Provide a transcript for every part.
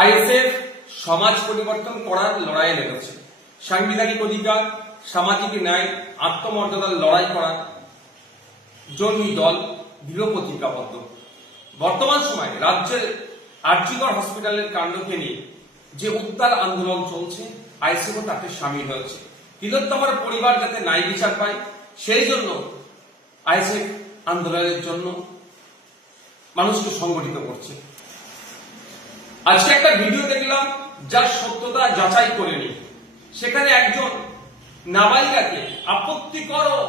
ISF সমাজ পরিবর্তন করার লড়াইয়ে লেগেছে। সাংবিধানিক অধিকার, সামাজিক ন্যায়, আত্মমর্যাদার লড়াই করার জন্য দল দৃঢ় প্রতিজ্ঞাবদ্ধ। বর্তমান সময়ে রাজ্যের আরজিকর হসপিটালের কাণ্ডকে নিয়ে যে উত্তাল আন্দোলন চলছে, আইএসএফও তাতে সামিল হয়েছে। তিলোত্তমার পরিবার যাতে ন্যায় বিচার পায়, সেই জন্য আইএসএফ আন্দোলনের জন্য মানুষকে সংগঠিত করছে। আজকে একটা ভিডিও দেখলাম যার সত্যতা যাচাই করে নি। সেখানে একজন নাবালিকাকে আপত্তিকর ও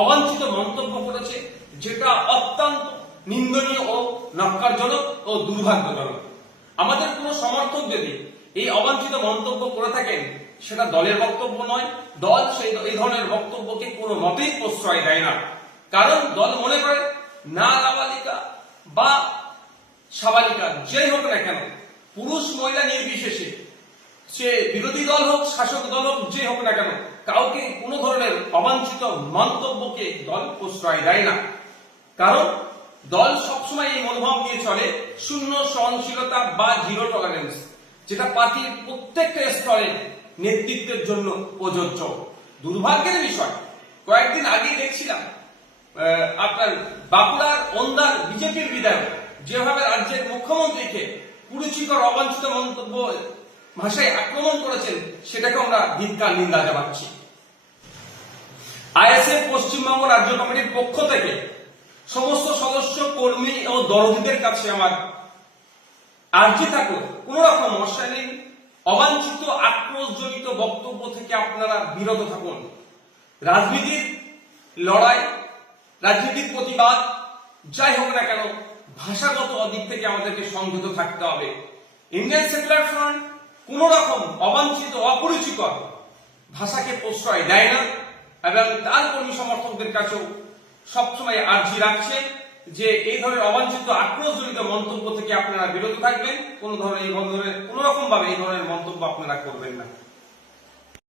অবাঞ্ছিত মন্তব্য করেছে, যেটা অত্যন্ত নিন্দনীয় ও নক্কারজনক ও দুর্ভাগ্যজনক। আমাদের কোনো সমর্থক যদি এই অবাঞ্ছিত মন্তব্য করে থাকেন, সেটা দলের বক্তব্য নয়। দল এই ধরনের বক্তব্যকে কোনো মতেই প্রশ্রয় দেয় না। কারণ দল মনে করে না নাবালিকা বা সাবালিকা যেই হোক না কেন, পুরুষ মহিলা নির্বিশেষে, সে বিরোধী দল হোক শাসক দল হোক যে হোক না কেন, কাউকে কোনো ধরনের অবাঞ্ছিত মন্তব্যকে দল প্রশ্রয় দেয় না। কারণ দল সবসময় এই মনোভাব নিয়ে চলে শূন্য সহনশীলতা বা জিরো টলারেন্স, যেটা পার্টির প্রত্যেকটা স্তরে নেতৃত্বের জন্য প্রযোজ্য। দুর্ভাগ্যের বিষয়, কয়েকদিন আগে দেখছিলাম আপনার বাঁকুড়ার ওন্দার বিজেপির বিধায়ক যেভাবে রাজ্যের মুখ্যমন্ত্রীকে কুরুচিকর অবাঞ্ছিত মন্তব্য ভাষায় আক্রমণ করেছেন, সেটাকে আমরা ধিক্কার নিন্দা জানাচ্ছি। আইএসএফ পশ্চিমবঙ্গ রাজ্য কমিটির পক্ষ থেকে সমস্ত সদস্য, কর্মী ও দরদীদের কাছে আমার আর্জি থাকলো, কোন রকম অশালীন, অবাঞ্ছিত, আক্রোশজনিত বক্তব্য থেকে আপনারা বিরত থাকুন। রাজনীতির লড়াই, রাজনীতির প্রতিবাদ যাই হোক না কেন, ভাষাগত দিক থেকে আমাদেরকে সংযত থাকতে হবে। ইন্ডিয়ান সেকুলার ফ্রন্ট কোন রকম অবাঞ্ছিত, অপরিচিকর ভাষাকে প্রশ্রয় দেয় না এবং তার কর্মী সমর্থকদের কাছেও সবসময় আর্জি রাখছে যে এই ধরনের অবাঞ্ছিত, আক্রোশজনিত মন্তব্য থেকে আপনারা বিরত থাকবেন। কোন রকম ভাবে এই ধরনের মন্তব্য আপনারা করবেন না।